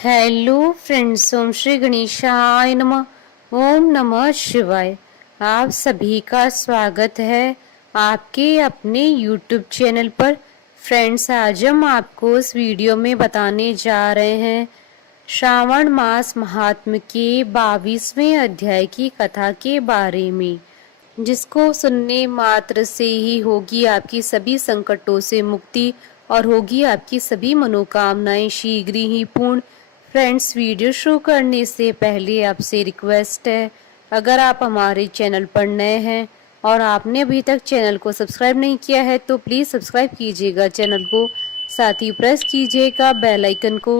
Hello friends, ओम श्री गणेशाय नमः। ओम नमः शिवाय। आप सभी का स्वागत है आपके अपने YouTube चैनल पर। फ्रेंड्स, आज हम आपको इस वीडियो में बताने जा रहे हैं श्रावण मास महात्म्य के 22वें अध्याय की कथा के बारे में, जिसको सुनने मात्र से ही होगी आपकी सभी संकटों से मुक्ति और होगी आपकी सभी मनोकामनाएं शीघ्र ही पूर्ण। फ्रेंड्स, वीडियो शुरू करने से पहले आपसे रिक्वेस्ट है, अगर आप हमारे चैनल पर नए हैं और आपने अभी तक चैनल को सब्सक्राइब नहीं किया है तो प्लीज़ सब्सक्राइब कीजिएगा चैनल को, साथ ही प्रेस कीजिएगा बेल आइकन को,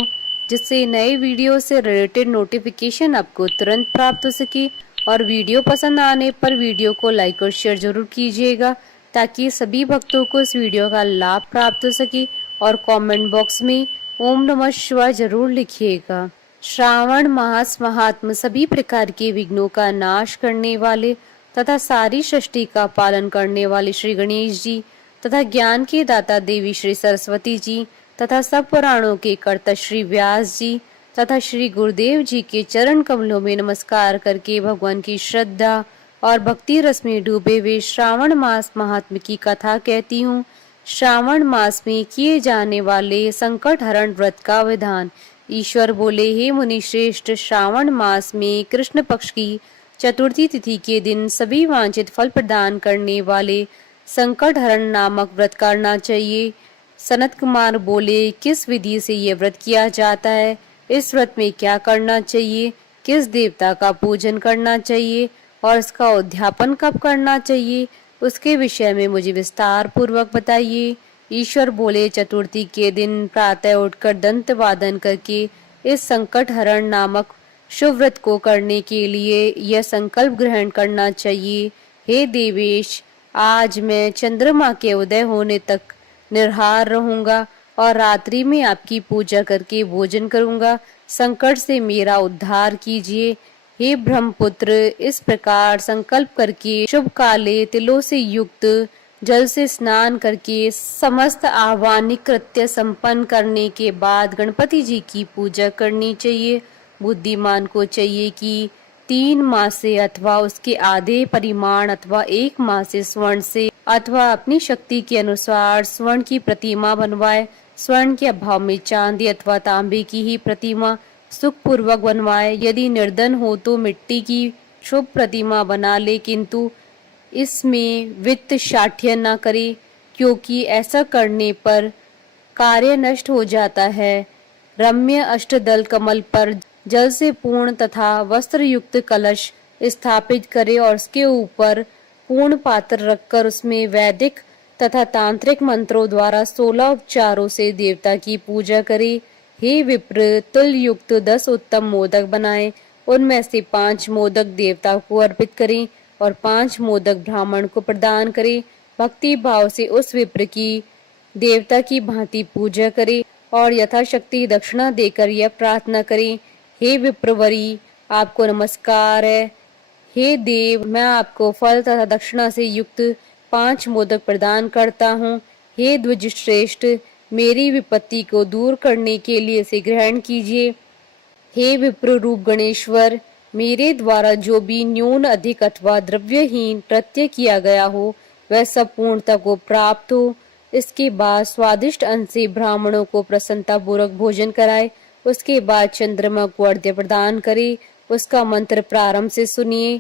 जिससे नए वीडियो से रिलेटेड नोटिफिकेशन आपको तुरंत प्राप्त हो सके। और वीडियो पसंद आने पर वीडियो को लाइक और शेयर जरूर कीजिएगा, ताकि सभी भक्तों को इस वीडियो का लाभ प्राप्त हो सके। और कमेंट बॉक्स में ओम नमः शिवाय जरूर लिखिएगा। श्रावण मास महात्म सभी प्रकार के विघ्नों का नाश करने वाले तथा सारी सृष्टि का पालन करने वाले श्री गणेश जी तथा ज्ञान के दाता देवी श्री सरस्वती जी तथा सब पुराणों के कर्ता श्री व्यास जी तथा श्री गुरुदेव जी के चरण कमलों में नमस्कार करके भगवान की श्रद्धा और भक्ति रस में डूबे हुए श्रावण मास महात्म्य की कथा कहती हूँ। श्रावण मास में किए जाने वाले संकट हरण व्रत का विधान। ईश्वर बोले, हे मुनि श्रेष्ठ, श्रावण मास में कृष्ण पक्ष की चतुर्थी तिथि के दिन सभी वांछित फल प्रदान करने वाले संकट हरण नामक व्रत करना चाहिए। सनत कुमार बोले, किस विधि से यह व्रत किया जाता है, इस व्रत में क्या करना चाहिए, किस देवता का पूजन करना चाहिए और इसका उद्यापन कब करना चाहिए, उसके विषय में मुझे विस्तार पूर्वक बताइए। ईश्वर बोले, चतुर्थी के दिन प्रातः उठकर दंत वादन करके इस संकट हरण नामक शुभ व्रत को करने के लिए यह संकल्प ग्रहण करना चाहिए, हे देवेश, आज मैं चंद्रमा के उदय होने तक निर्हार रहूंगा और रात्रि में आपकी पूजा करके भोजन करूंगा। संकट से मेरा उद्धार कीजिए, हे ब्रह्मपुत्र। इस प्रकार संकल्प करके शुभ काले तिलों से युक्त जल से स्नान करके समस्त आह्वानिक कृत्य संपन्न करने के बाद गणपति जी की पूजा करनी चाहिए। बुद्धिमान को चाहिए कि 3 मासे अथवा उसके आधे परिमाण अथवा 1 मासे स्वर्ण से अथवा अपनी शक्ति के अनुसार स्वर्ण की प्रतिमा बनवाए। स्वर्ण के अभाव में चांदी अथवा तांबे की ही प्रतिमा सुख पूर्वक बनवाए। यदि निर्धन हो तो मिट्टी की शुभ प्रतिमा बना ले, किंतु इसमें वित्त शाठ्य न करे, क्योंकि ऐसा करने पर कार्य नष्ट हो जाता है। रम्य अष्टदल कमल पर जल से पूर्ण तथा वस्त्र युक्त कलश स्थापित करे और उसके ऊपर पूर्ण पात्र रखकर उसमें वैदिक तथा तांत्रिक मंत्रों द्वारा 16 उपचारों से देवता की पूजा करे। हे विप्र, तुल युक्त 10 उत्तम मोदक बनाएं, उनमें से 5 मोदक देवता को अर्पित करें और 5 मोदक ब्राह्मण को प्रदान करें। भक्ति भाव से उस विप्र की देवता की भांति पूजा करें और यथाशक्ति दक्षिणा देकर यह प्रार्थना करें, हे विप्रवरी, आपको नमस्कार है। हे देव, मैं आपको फल तथा दक्षिणा से युक्त 5 मोदक प्रदान करता हूँ। हे द्विज श्रेष्ठ, मेरी विपत्ति को दूर करने के लिए इसे ग्रहण कीजिए। हे विप्र रूप गणेश्वर, मेरे द्वारा जो भी न्यून अधिक अथवा द्रव्यहीन कृत्य किया गया हो वह सब पूर्णता को प्राप्त हो। इसके बाद स्वादिष्ट अन्न से ब्राह्मणों को प्रसन्नता पूर्वक भोजन कराए। उसके बाद चंद्रमा को अर्घ्य प्रदान करे। उसका मंत्र प्रारंभ से सुनिए।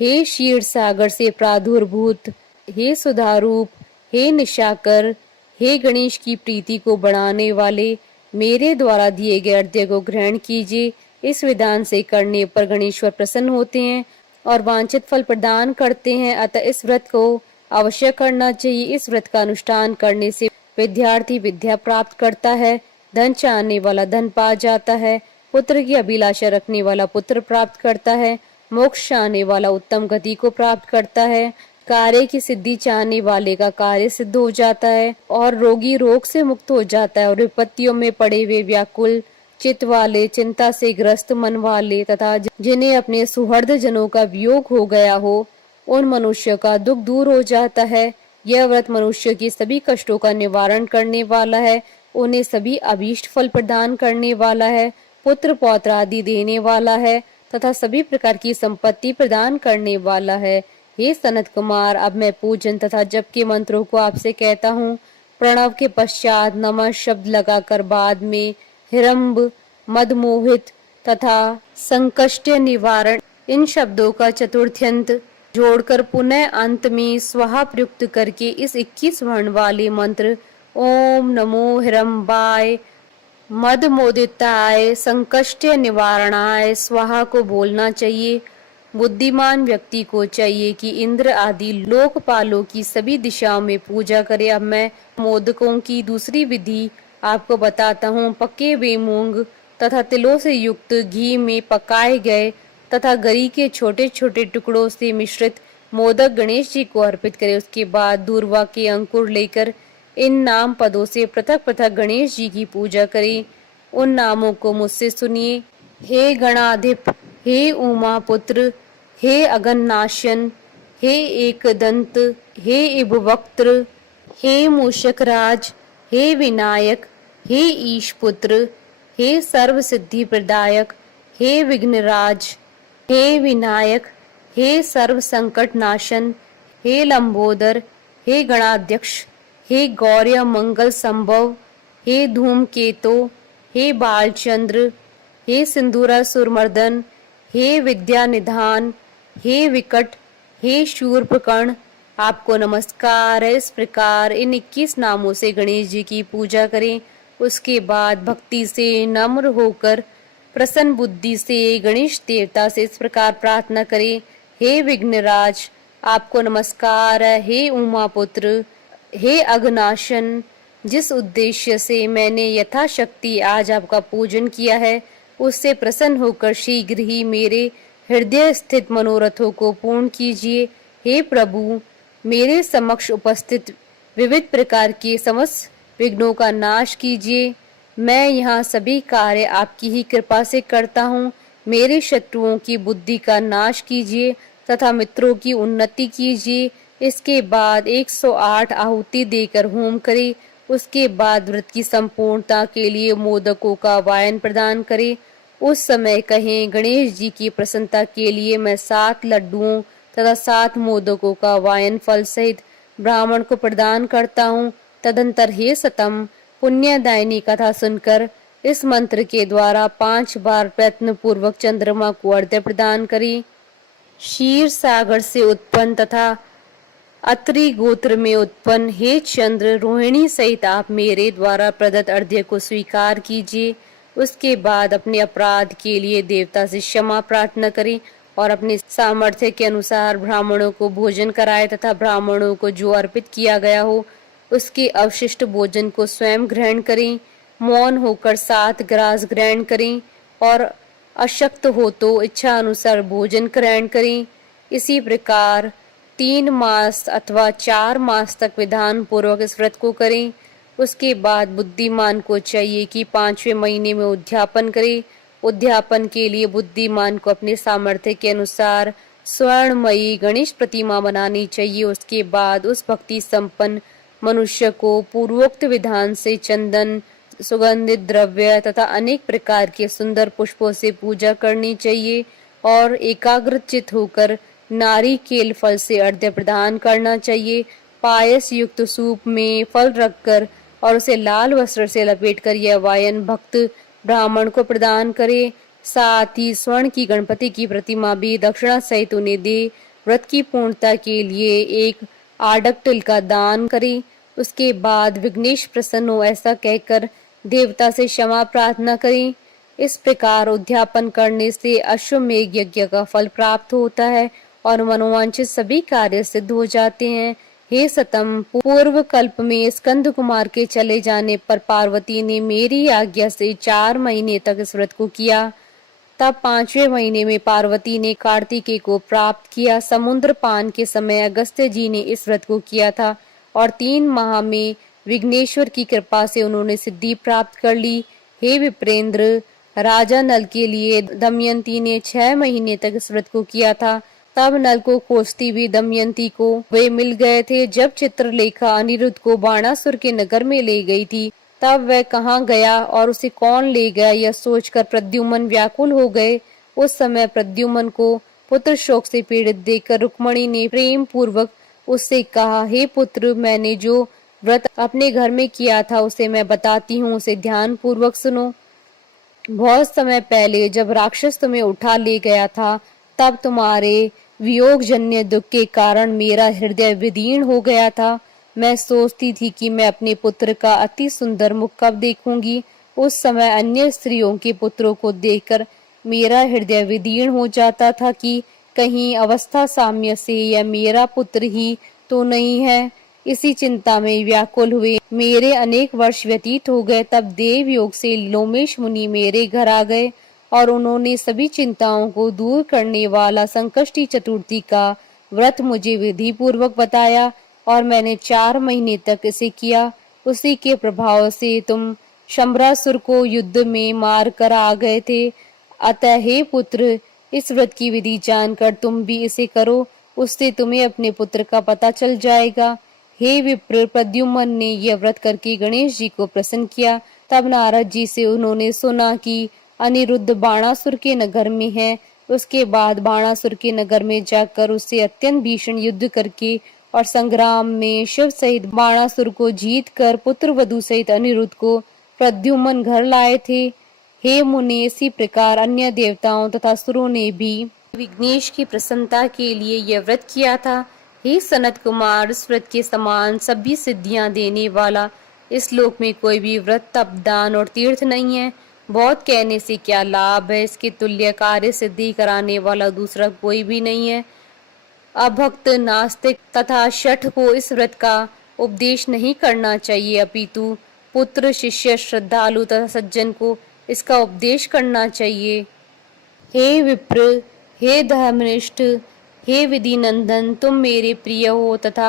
हे क्षीर सागर से प्रादुर्भूत, हे सुधारूप, हे निशाकर, हे गणेश की प्रीति को बढ़ाने वाले, मेरे द्वारा दिए गए अर्घ्य को ग्रहण कीजिए। इस विधान से करने पर गणेश्वर प्रसन्न होते हैं और वांछित फल प्रदान करते हैं। अतः इस व्रत को अवश्य करना चाहिए। इस व्रत का अनुष्ठान करने से विद्यार्थी विद्या प्राप्त करता है, धन चाहने वाला धन पा जाता है, पुत्र की अभिलाषा रखने वाला पुत्र प्राप्त करता है, मोक्ष चाहने वाला उत्तम गति को प्राप्त करता है, कार्य की सिद्धि चाहने वाले का कार्य सिद्ध हो जाता है और रोगी रोग से मुक्त हो जाता है। और विपत्तियों में पड़े हुए व्याकुल चित्त वाले, चिंता से ग्रस्त मन वाले तथा जिन्हें अपने सुहृद जनों का वियोग हो गया हो, उन मनुष्यों का दुख दूर हो जाता है। यह व्रत मनुष्य की सभी कष्टों का निवारण करने वाला है, उन्हें सभी अभीष्ट फल प्रदान करने वाला है पुत्र पौत्र आदि देने वाला है तथा सभी प्रकार की संपत्ति प्रदान करने वाला है। हे सनत कुमार, अब मैं पूजन तथा जप के मंत्रों को आपसे कहता हूँ। प्रणव के पश्चात नमः शब्द लगाकर बाद में हिरंब, मदमोहित तथा संकष्ट निवारण इन शब्दों का चतुर्थ्यंत जोड़कर पुनः अंत में स्वाहा प्रयुक्त करके इस 21 वर्ण वाले मंत्र ओम नमो हिरंबाय मदमोदिताय संकष्ट निवारणाय स्वाहा को बोलना चाहिए। बुद्धिमान व्यक्ति को चाहिए कि इंद्र आदि लोकपालों की सभी दिशाओं में पूजा करे। अब मैं मोदकों की दूसरी विधि आपको बताता हूँ। पके हुए मूंग तथा तिलों से युक्त घी में पकाए गए तथा गरी के छोटे छोटे टुकड़ों से मिश्रित मोदक गणेश जी को अर्पित करें। उसके बाद दूर्वा के अंकुर लेकर इन नाम पदों से पृथक पृथक गणेश जी की पूजा करें। उन नामों को मुझसे सुनिए। हे गणाधिप, हे उमा पुत्र, हे अगन्नाशन, हे एकदंत, हे इभवक्त्र, हे मूषकराज, हे विनायक, हे ईश पुत्र, हे सर्व सिद्धि प्रदायक, हे विघ्नराज, हे विनायक, हे सर्व संकट नाशन, हे लंबोदर, हे गणाध्यक्ष, हे गौर्य मंगल संभव, हे धूमकेतु, हे बालचंद्र, हे सिंदूरासुरमर्दन, हे विद्या निधान, हे विकट, हे शूर्पकर्ण, आपको नमस्कार है। इस प्रकार इन 21 नामों से गणेश जी की पूजा करें। उसके बाद भक्ति से नम्र होकर प्रसन्न बुद्धि से गणेश देवता से इस प्रकार प्रार्थना करें। हे विघ्नराज, आपको नमस्कार है। हे उमापुत्र, हे अघनाशन, जिस उद्देश्य से मैंने यथाशक्ति आज आपका पूजन किया है उससे प्रसन्न होकर शीघ्र ही मेरे हृदय स्थित मनोरथों को पूर्ण कीजिए। हे प्रभु, मेरे समक्ष उपस्थित विविध प्रकार के समस्त विघ्नों का नाश कीजिए। मैं यहाँ सभी कार्य आपकी ही कृपा से करता हूँ। मेरे शत्रुओं की बुद्धि का नाश कीजिए तथा मित्रों की उन्नति कीजिए। इसके बाद 108 आहुति देकर होम करें। उसके बाद व्रत की संपूर्णता के लिए मोदकों का वायन प्रदान करें। उस समय कहें, गणेश जी की प्रसन्नता के लिए मैं 7 लड्डुओं तथा 7 मोदकों का वायन फल सहित ब्राह्मण को प्रदान करता हूँ। तदंतर हे सतम, पुण्यदायिनी कथा सुनकर इस मंत्र के द्वारा 5 बार प्रयत्न पूर्वक चंद्रमा को अर्घ्य प्रदान करें। क्षीर सागर से उत्पन्न तथा अत्रि गोत्र में उत्पन्न हे चंद्र, रोहिणी सहित आप मेरे द्वारा प्रदत्त अर्घ्य को स्वीकार कीजिए। उसके बाद अपने अपराध के लिए देवता से क्षमा प्रार्थना करें और अपने सामर्थ्य के अनुसार ब्राह्मणों को भोजन कराएं तथा ब्राह्मणों को जो अर्पित किया गया हो उसके अवशिष्ट भोजन को स्वयं ग्रहण करें। मौन होकर 7 ग्रास ग्रहण करें और अशक्त हो तो इच्छा अनुसार भोजन ग्रहण करें। इसी प्रकार 3 मास अथवा 4 मास तक विधान पूर्वक इस व्रत को करें। उसके बाद बुद्धिमान को चाहिए कि 5वें महीने में उद्यापन करे। उद्यापन के लिए बुद्धिमान को अपने सामर्थ्य के अनुसार स्वर्णमयी गणेश प्रतिमा बनानी चाहिए। उसके बाद उस भक्ति संपन्न मनुष्य को पूर्वोक्त विधान से चंदन, सुगंधित द्रव्य तथा अनेक प्रकार के सुंदर पुष्पों से पूजा करनी चाहिए और एकाग्रचित होकर नारिकेल फल से अर्घ्य प्रदान करना चाहिए। पायस युक्त सूप में फल रखकर और उसे लाल वस्त्र से लपेटकर यह वायन भक्त ब्राह्मण को प्रदान करे। साथ ही स्वर्ण की गणपति की प्रतिमा भी दक्षिणा सहित उन्हें दे। व्रत की पूर्णता के लिए एक आड़क तिल का दान करे। उसके बाद विघ्नेश प्रसन्न हो ऐसा कहकर देवता से क्षमा प्रार्थना करें। इस प्रकार उद्यापन करने से अश्वमेघ यज्ञ का फल प्राप्त होता है और मनोवांछित सभी कार्य सिद्ध हो जाते हैं। हे सतम, पूर्व कल्प में स्कंद कुमार के चले जाने पर पार्वती ने मेरी आज्ञा से 4 महीने तक इस व्रत को किया। तब 5वें महीने में पार्वती ने कार्तिकेय को प्राप्त किया। समुद्र पान के समय अगस्त्य जी ने इस व्रत को किया था और 3 माह में विघ्नेश्वर की कृपा से उन्होंने सिद्धि प्राप्त कर ली। हे विप्रेंद्र, राजा नल के लिए दमयंती ने 6 महीने तक इस व्रत को किया था। तब नल को खोजती हुई दमयंती को वे मिल गए थे। जब चित्रलेखा अनिरुद्ध को बाणासुर के नगर में ले गई थी तब वह कहाँ गया और उसे कौन ले गया, यह सोचकर प्रद्युम्न व्याकुल हो गए। उस समय प्रद्युम्न को पुत्र शोक से पीड़ित देखकर रुक्मणी ने प्रेम पूर्वक उससे कहा, हे पुत्र, मैंने जो व्रत अपने घर में किया था उसे मैं बताती हूँ, उसे ध्यान पूर्वक सुनो। बहुत समय पहले जब राक्षस तुम्हें उठा ले गया था, तब तुम्हारे वियोग जन्य दुख के कारण मेरा हृदय विदीर्ण हो गया था। मैं सोचती थी कि मैं अपने पुत्र का अति सुंदर मुख कब देखूंगी। उस समय अन्य स्त्रियों के पुत्रों को देखकर मेरा हृदय विदीर्ण हो जाता था कि कहीं अवस्था साम्य से यह मेरा पुत्र ही तो नहीं है। इसी चिंता में व्याकुल हुए मेरे अनेक वर्ष व्यतीत हो गए। तब देव योग से लोमेश मुनि मेरे घर आ गए और उन्होंने सभी चिंताओं को दूर करने वाला संकष्टी चतुर्थी का व्रत मुझे विधि पूर्वक बताया और मैंने 4 महीने तक इसे किया। उसी के प्रभाव से तुम शंबरासुर को युद्ध में मार कर आ गए थे। अतः हे पुत्र, इस व्रत की विधि जानकर तुम भी इसे करो, उससे तुम्हें अपने पुत्र का पता चल जाएगा। हे विप्र, प्रद्युम्न ने यह व्रत करके गणेश जी को प्रसन्न किया। तब नारद जी से उन्होंने सुना कि अनिरुद्ध बाणासुर के नगर में है। उसके बाद बाणासुर के नगर में जाकर उससे अत्यंत भीषण युद्ध करके और संग्राम में शिव सहित बाणासुर को जीत कर पुत्र वधु सहित अनिरुद्ध को प्रद्युम्न घर लाए थे। हे मुनि, इसी प्रकार अन्य देवताओं तथा असुरों ने भी विघ्नेश की प्रसन्नता के लिए यह व्रत किया था। हे सनत कुमार, इस व्रत के समान सभी सिद्धियां देने वाला इस लोक में कोई भी व्रत, तप, दान और तीर्थ नहीं है। बहुत कहने से क्या लाभ है, इसके तुल्य कार्य सिद्धि कराने वाला दूसरा कोई भी नहीं है। अभक्त, नास्तिक तथा शठ को इस व्रत का उपदेश नहीं करना चाहिए, अपितु पुत्र, शिष्य, श्रद्धालु तथा सज्जन को इसका उपदेश करना चाहिए। हे विप्र, हे धर्मनिष्ठ, हे विधि नंदन, तुम मेरे प्रिय हो तथा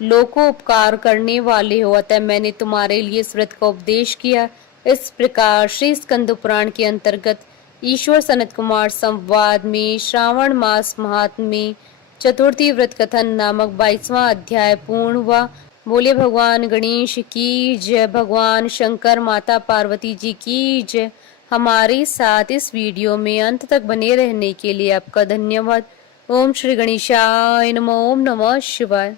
लोकोपकार करने वाले हो, अतः मैंने तुम्हारे लिए इस व्रत का उपदेश किया। इस प्रकार श्री स्कंद पुराण के अंतर्गत ईश्वर सनत कुमार संवाद में श्रावण मास महात्म्य में चतुर्थी व्रत कथन नामक 22वां अध्याय पूर्ण हुआ। बोले भगवान गणेश की जय, भगवान शंकर, माता पार्वती जी की जय। हमारे साथ इस वीडियो में अंत तक बने रहने के लिए आपका धन्यवाद। ओम श्री गणेशाय नमः। ओम नमः शिवाय।